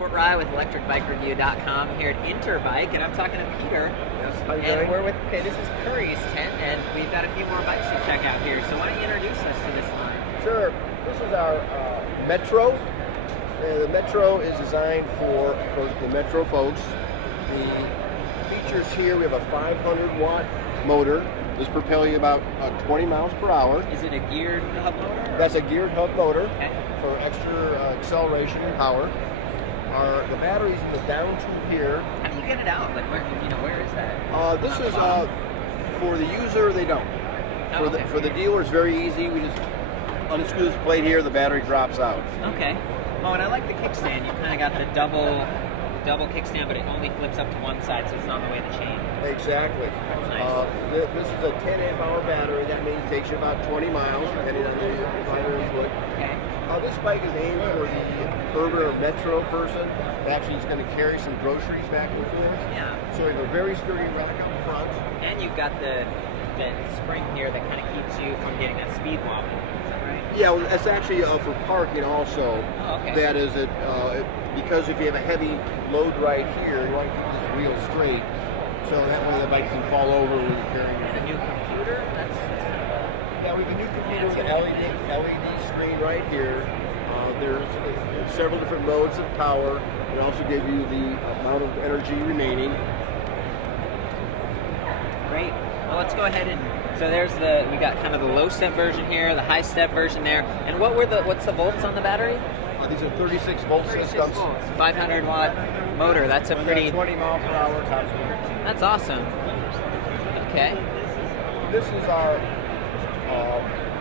Court Rye with ElectricBikeReview.com here at Interbike, and I'm talking to Peter. Yes, and we're with, this is Curry's tent, and we've got a few more bikes to check out here. So why don't you introduce us to this line? Sure. This is our Metro. The Metro is designed for, of course, the Metro folks. The features here, we have a 500-watt motor. This propels you about 20 miles per hour. Is it a geared hub motor? That's a geared hub motor for extra acceleration and power. The battery's in the down tube here. How do you get it out? Like, where is that? This is for the user. They don't. For the dealer, it's very easy. We just unscrew this plate here. The battery drops out. Okay. Oh, and I like the kickstand. You kind of got the double kickstand, but it only flips up to one side, so it's not on the way to chain. Exactly. Nice. This is a 10 amp hour battery. That means it takes you about 20 miles, depending on the rider's foot. Okay. This bike is aimed for the urban or metro person. Actually, it's going to carry some groceries back and forth. Yeah. So we have a very sturdy rack up front. And you've got the spring here that kind of keeps you from getting that speed wobble. Is that right? Yeah, well, that's actually for parking also. Oh, okay. That is it. Because if you have a heavy load right here, you want to keep this wheel straight, so that way the bike can fall over when you're carrying it. And a new computer? Yeah, we have a new computer with an LED screen right here. There's several different modes of power. It also gives you the amount of energy remaining. Great. Well, let's go ahead and so we got kind of the low step version here, the high step version there. And what's the volts on the battery? These are 36 volt systems. 500 watt motor. That's a pretty 20 mile per hour top speed. That's awesome. Okay. This is our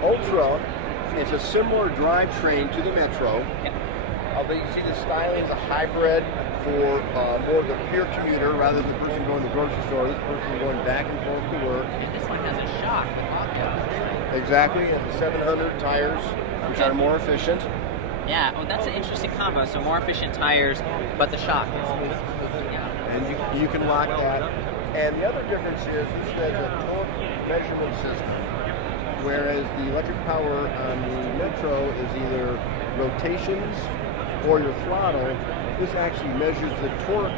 Ultra. It's a similar drivetrain to the Metro. Yep. But you see the styling is a hybrid for more of the pure commuter rather than the person going to the grocery store. This person going back and forth to work. And this one has a shock with hot. Exactly. It has the 700 tires, which are more efficient. Yeah. Oh, that's an interesting combo. So more efficient tires, but the shock. Yeah. And you can lock that. And the other difference is this has a torque measurement system, whereas the electric power on the Metro is either rotations or your throttle. This actually measures the torque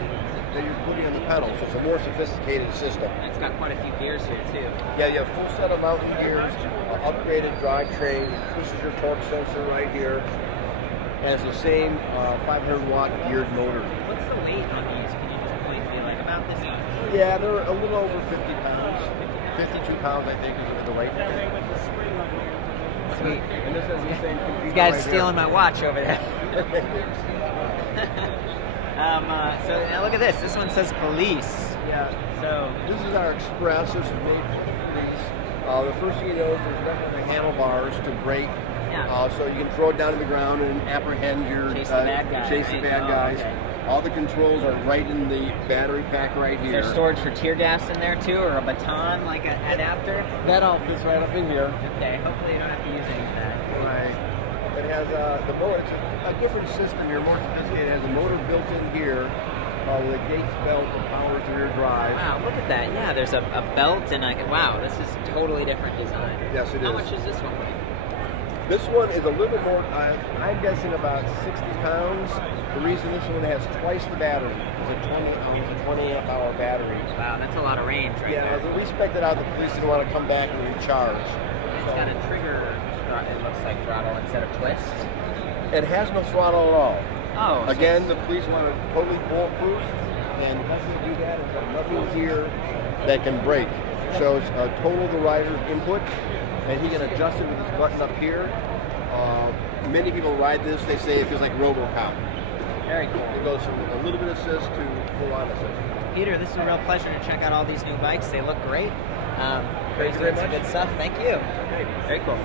that you're putting on the pedals. So it's a more sophisticated system. It's got quite a few gears here too. Yeah, you have a full set of mountain gears, upgraded drivetrain. This is your torque sensor right here. Has the same 500 watt geared motor. What's the weight on these? Can you just point me like about this? Yeah, they're a little over 50 pounds. 52 pounds, I think, is the weight. Sweet. And this has the same computer. These guys right stealing here. my watch over there. So now look at this. This one says police. Yeah. So this is our Express. This is made for police. The first thing you know is there's definitely handlebars to brake. Yeah. So you can throw it down to the ground and apprehend your Chase the bad guy, chase the right? bad guys. Okay. All the controls are right in the battery pack right Is here. there storage for tear gas in there too, or a baton like an adapter? That all fits right up in here. Okay. Hopefully you don't have to use any of that. Right. It has the motor. It's a different system here, more sophisticated. It has a motor built in here with a Gates belt that powers the rear drive. Wow, look at that. Yeah, there's a belt and wow, this is a totally different design. Yes, it is. How much is this one weigh? This one is a little bit more, I'm guessing about 60 pounds. The reason this one has twice the battery. It's a 20 amp hour battery. Wow, that's a lot of range right Yeah, there. we spec'd it out. The police didn't want to come back and recharge. It's got a trigger, it looks like throttle instead of twist. It has no throttle at all. Oh. So Again, the police want to totally bulletproof, and the best way to do that is have nothing here that can brake. So it's total the rider's input, and he can adjust it with this button up here. Many people ride this, they say it feels like RoboCop. very cool. It goes from a little bit of assist to full-on assist. Peter, this is a real pleasure to check out all these new bikes. They look great. Thank you very Some much. good stuff. Thank you. Okay. Very cool.